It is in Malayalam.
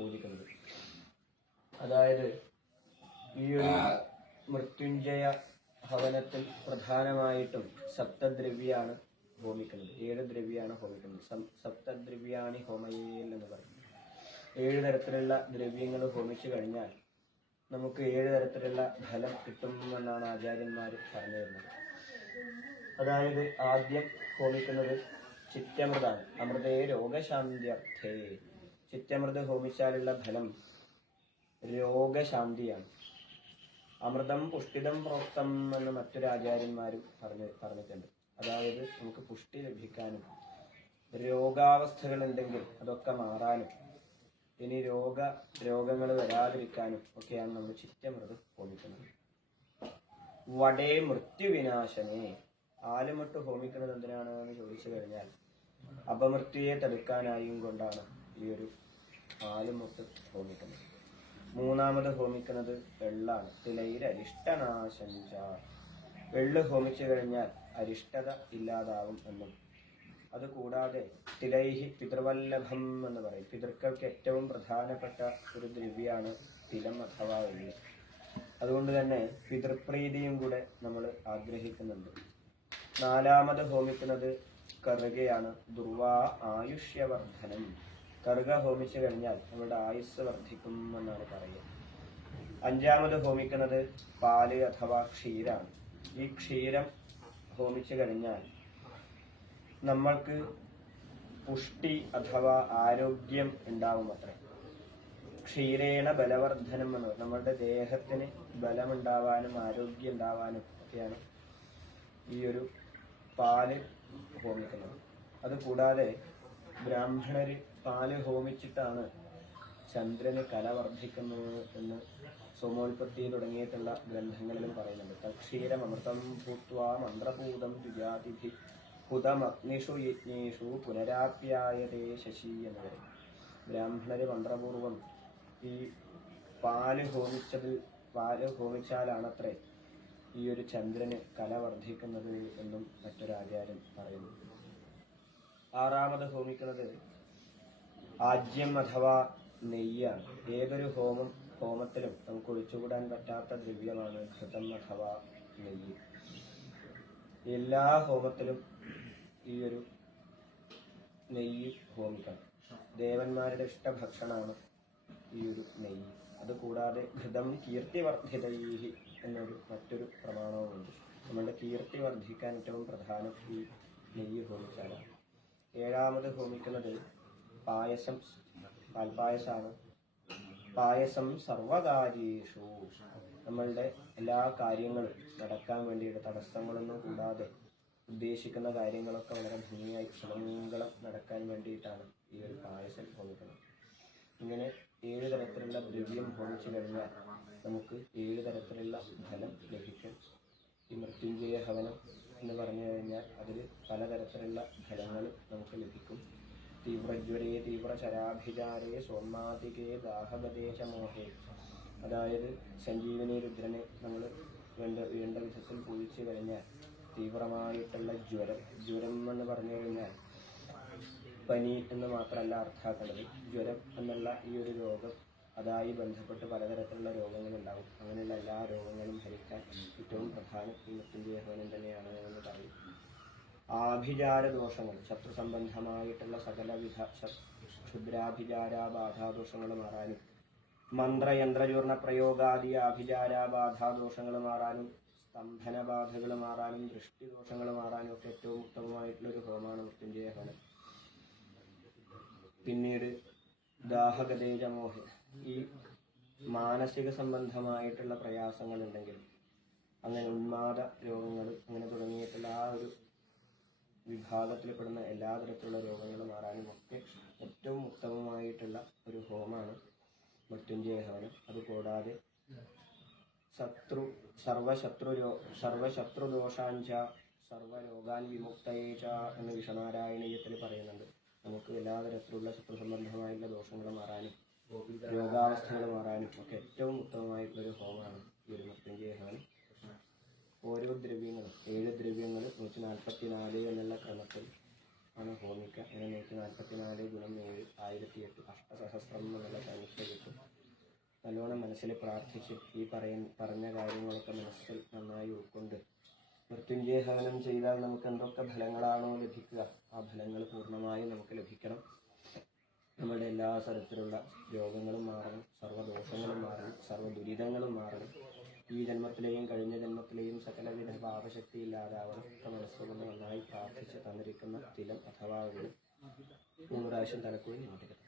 പൂജിക്കുന്നത് അതായത് ഈ ഒരു മൃത്യുഞ്ജയ ഹവനത്തിൽ പ്രധാനമായിട്ടും സപ്തദ്രവ്യാണ് ഹോമിക്കുന്നത്. ഏഴ് ദ്രവ്യാണ് ഹോമിക്കുന്നത്. സപ്തദ്രവ്യാണി ഹോമയേൽ എന്ന് പറയുന്നത് ഏഴ് തരത്തിലുള്ള ദ്രവ്യങ്ങൾ ഹോമിച്ചു കഴിഞ്ഞാൽ നമുക്ക് ഏഴ് തരത്തിലുള്ള ഫലം കിട്ടും എന്നാണ് ആചാര്യന്മാർ പറഞ്ഞു തരുന്നത് അതായത് ആദ്യം ഹോമിക്കുന്നത് ചിറ്റമൃതാണ് രോഗശാന്തി രോഗശാന്ത്യർത്ഥേ. ചിറ്റമൃത് ഹോമിച്ചാലുള്ള ഫലം രോഗശാന്തിയാണ്. അമൃതം പുഷ്ടിതം പ്രോക്തം എന്ന് മറ്റൊരു ആചാര്യന്മാരും പറഞ്ഞു പറഞ്ഞിട്ടുണ്ട്. അതായത് നമുക്ക് പുഷ്ടി ലഭിക്കാനും രോഗാവസ്ഥകൾ ഉണ്ടെങ്കിൽ അതൊക്കെ മാറാനും ഇനി രോഗ രോഗങ്ങൾ വരാതിരിക്കാനും ഒക്കെയാണ് നമ്മൾ ചിറ്റമൃത് ഹോമിക്കുന്നത്. വടേ മൃത്യുവിനാശനെ. ആലുമൊട്ട് ഹോമിക്കുന്നത് എന്തിനാണ് എന്ന് ചോദിച്ചു കഴിഞ്ഞാൽ അപമൃത്യുയെ തടുക്കാനായും കൊണ്ടാണ് ഈ ഒരു ആലുമട്ട് ഹോമിക്കുന്നത്. മൂന്നാമത് ഹോമിക്കുന്നത് വെള്ളാണ്. തിലയിൽ അരിഷ്ടനാശഞ്ച എള്ള് ഹോമിച്ചു കഴിഞ്ഞാൽ അരിഷ്ടത ഇല്ലാതാവും എന്നും. അതുകൂടാതെ തിലൈഹി പിതൃവല്ലഭം എന്ന് പറയും. പിതൃക്കൾക്ക് ഏറ്റവും പ്രധാനപ്പെട്ട ഒരു ദ്രവ്യമാണ് തിലം അഥവാ എള്ള് അതുകൊണ്ട് തന്നെ പിതൃപ്രീതിയും കൂടെ നമ്മൾ ആഗ്രഹിക്കുന്നുണ്ട്. നാലാമത് ഹോമിക്കുന്നത് കറുകയാണ്. ദുർവാ ആയുഷ്യവർദ്ധനം. കറുക ഹോമിച്ചു കഴിഞ്ഞാൽ നമ്മുടെ ആയുസ് വർദ്ധിക്കും എന്നാണ് പറയുന്നത്. അഞ്ചാമത് ഹോമിക്കുന്നത് പാൽ അഥവാ ക്ഷീരാണ് ഈ ക്ഷീരം ഹോമിച്ചു കഴിഞ്ഞാൽ നമ്മൾക്ക് പുഷ്ടി അഥവാ ആരോഗ്യം ഉണ്ടാവും അത്രേ ക്ഷീരേണ ബലവർദ്ധനം എന്ന്. നമ്മളുടെ ദേഹത്തിന് ബലമുണ്ടാവാനും ആരോഗ്യം ഉണ്ടാവാനും ഒക്കെയാണ് ഈ ഒരു പാൽ ഹോമിക്കുന്നത്. അത് കൂടാതെ ബ്രാഹ്മണര് പാൽ ഹോമിച്ചിട്ടാണ് ചന്ദ്രന് കല വർദ്ധിക്കുന്നത് എന്ന് സോമോൽപത്തി തുടങ്ങിയിട്ടുള്ള ഗ്രന്ഥങ്ങളിലും പറയുന്നുണ്ട്. തക്ഷീരം അമൃതം ഭൂത്വ മന്ത്രഭൂതം ദ്വിജാതിഥി ഹുതമഗ്നിഷു യജ്ഞേഷു പുനരാപ്യായതേ ശശി എന്ന് പറയും. ബ്രാഹ്മണര് മന്ത്രപൂർവം ഈ പാൽ ഹോമിച്ചതിൽ പാൽ ഹോമിച്ചാലാണത്രേ ഈ ഒരു ചന്ദ്രന് കല വർദ്ധിക്കുന്നത് എന്നും മറ്റൊരു ആചാര്യൻ പറയുന്നു. ആറാമത് ഹോമിക്കുന്നത് ആജ്യം അഥവാ നെയ്യാണ്. ഏതൊരു ഹോമം ഹോമത്തിലും നമുക്ക് ഒഴിച്ചുകൂടാൻ പറ്റാത്ത ദ്രവ്യമാണ് ഘൃതം അഥവാ നെയ്യ്. എല്ലാ ഹോമത്തിലും ഈ ഒരു നെയ്യ് ഹോമിക്കണം. ദേവന്മാരുടെ ഇഷ്ടഭക്ഷണമാണ് ഈ ഒരു നെയ്യ്. അതുകൂടാതെ ഘൃതം കീർത്തിവർദ്ധിതൈഹി എന്നൊരു മറ്റൊരു പ്രമാണവുമുണ്ട്. നമ്മളുടെ കീർത്തി വർദ്ധിക്കാൻ ഏറ്റവും പ്രധാനം ഈ നെയ്യ് ഹോമിച്ചാലാണ് ഏഴാമത് ഹോമിക്കുന്നത് പായസം പാൽപായസമാണ് പായസം സർവകാര്യേഷു. നമ്മളുടെ എല്ലാ കാര്യങ്ങളും നടക്കാൻ വേണ്ടിയിട്ട് തടസ്സങ്ങളൊന്നും കൂടാതെ ഉദ്ദേശിക്കുന്ന കാര്യങ്ങളൊക്കെ വളരെ ഭംഗിയായി ശ്രമങ്ങളും നടക്കാൻ വേണ്ടിയിട്ടാണ് ഈ ഒരു പായസം ഹോമിക്കുന്നത് ഇങ്ങനെ ഏഴ് തരത്തിലുള്ള ദ്രവ്യം ഹോമിച്ചു കഴിഞ്ഞാൽ നമുക്ക് ഏഴ് തരത്തിലുള്ള ഫലം ലഭിക്കും. ഈ മൃത്യുഞ്ജയ ഹവനം എന്ന് പറഞ്ഞു കഴിഞ്ഞാൽ അതിൽ പലതരത്തിലുള്ള ഫലങ്ങൾ നമുക്ക് ലഭിക്കും. തീവ്രജ്വരേ തീവ്രചരാഭിചാരേ സോമാതികേ ദാഹപദേശമോഹേ അതായത് സഞ്ജീവനി രുദ്രനെ നമ്മൾ വേണ്ട വേണ്ട വിധത്തിൽ പൂജിച്ചു കഴിഞ്ഞാൽ തീവ്രമായിട്ടുള്ള ജ്വരം ജ്വരം എന്ന് പറഞ്ഞു കഴിഞ്ഞാൽ പനി എന്ന് മാത്രമല്ല അർത്ഥാക്കേണ്ടത് ജ്വരം എന്നുള്ള ഈ ഒരു രോഗം അതായി ബന്ധപ്പെട്ട് പലതരത്തിലുള്ള രോഗങ്ങളുണ്ടാകും. അങ്ങനെയുള്ള എല്ലാ രോഗങ്ങളും ഹരിക്കാൻ ഏറ്റവും പ്രധാനം ഈ മൃത്യുഞ്ജയ തന്നെയാണ് എന്ന് പറയും. ആഭിചാര ദോഷങ്ങൾ ശത്രു സംബന്ധമായിട്ടുള്ള സകലവിധ ക്ഷുദ്രാഭിചാരാബാധാദോഷങ്ങൾ മാറാനും മന്ത്രയന്ത്രചൂർണ പ്രയോഗാദി ആഭിചാരാബാധാദോഷങ്ങൾ മാറാനും സ്തംഭനബാധകൾ മാറാനും ദൃഷ്ടിദോഷങ്ങൾ മാറാനും ഒക്കെ ഏറ്റവും ഉത്തമമായിട്ടുള്ള ഒരു ഹോമാണ് മൃത്യുഞ്ജയ ഹോമം പിന്നീട് ദാഹകതേജമോഹ ഈ മാനസിക സംബന്ധമായിട്ടുള്ള പ്രയാസങ്ങൾ ഉണ്ടെങ്കിൽ അങ്ങനെ ഉന്മാദ രോഗങ്ങൾ അങ്ങനെ തുടങ്ങിയിട്ടുള്ള ആ ഒരു വിഭാഗത്തിൽപ്പെടുന്ന എല്ലാ തരത്തിലുള്ള രോഗങ്ങളും മാറാനും ഒക്കെ ഏറ്റവും ഉത്തമമായിട്ടുള്ള ഒരു ഹോമാണ് മൃത്യുഞ്ജയ ഹവനം അതുകൂടാതെ ശത്രു സർവശത്രു സർവശത്രുദോഷാഞ്ച സർവരോഗാൻ വിമുക്തയേ ച എന്ന് വിഷനാരായണീയത്തിൽ പറയുന്നുണ്ട്. നമുക്ക് എല്ലാ തരത്തിലുള്ള ശത്രു സംബന്ധമായുള്ള ദോഷങ്ങൾ മാറാനും രോഗാവസ്ഥകൾ മാറാനും ഒക്കെ ഏറ്റവും ഉത്തമമായിട്ടുള്ള ഒരു ഹോമാണ് ഈ ഒരു മൃത്യുഞ്ജയ ഹവനം ഓരോ ദ്രവ്യങ്ങളും ഏഴ് ദ്രവ്യങ്ങൾ നൂറ്റി നാൽപ്പത്തി നാല് എന്നുള്ള ക്രമത്തിൽ ആണ് ഹോമിക്ക. അങ്ങനെ നൂറ്റി നാൽപ്പത്തി നാല് ഗുണം ഏഴ് ആയിരത്തി എട്ട് അഷ്ടസഹസ്രം എന്നുള്ള സംഖ്യ കിട്ടും. നല്ലോണം മനസ്സിൽ പ്രാർത്ഥിച്ച് ഈ പറയ പറഞ്ഞ കാര്യങ്ങളൊക്കെ മനസ്സിൽ നന്നായി ഉൾക്കൊണ്ട് മൃത്യുഞ്ജയ ഹവനം ചെയ്താൽ നമുക്ക് എന്തൊക്കെ ഫലങ്ങളാണോ ലഭിക്കുക ആ ഫലങ്ങൾ പൂർണമായും നമുക്ക് ലഭിക്കണം. നമ്മുടെ എല്ലാ തരത്തിലുള്ള രോഗങ്ങളും മാറണം സർവദോഷങ്ങളും മാറണം സർവ ദുരിതങ്ങളും മാറണം. ഈ ജന്മത്തിലെയും കഴിഞ്ഞ ജന്മത്തിലെയും സകലവിധ പാപശക്തി ഇല്ലാതാവണം മനസ്സുകൊണ്ട് നന്നായി പ്രാർത്ഥിച്ച് തന്നിരിക്കുന്ന തിലം അഥവാ മൂന്ന് പ്രാവശ്യം തലക്കുഴി നീട്ടിക്കിട്ടും.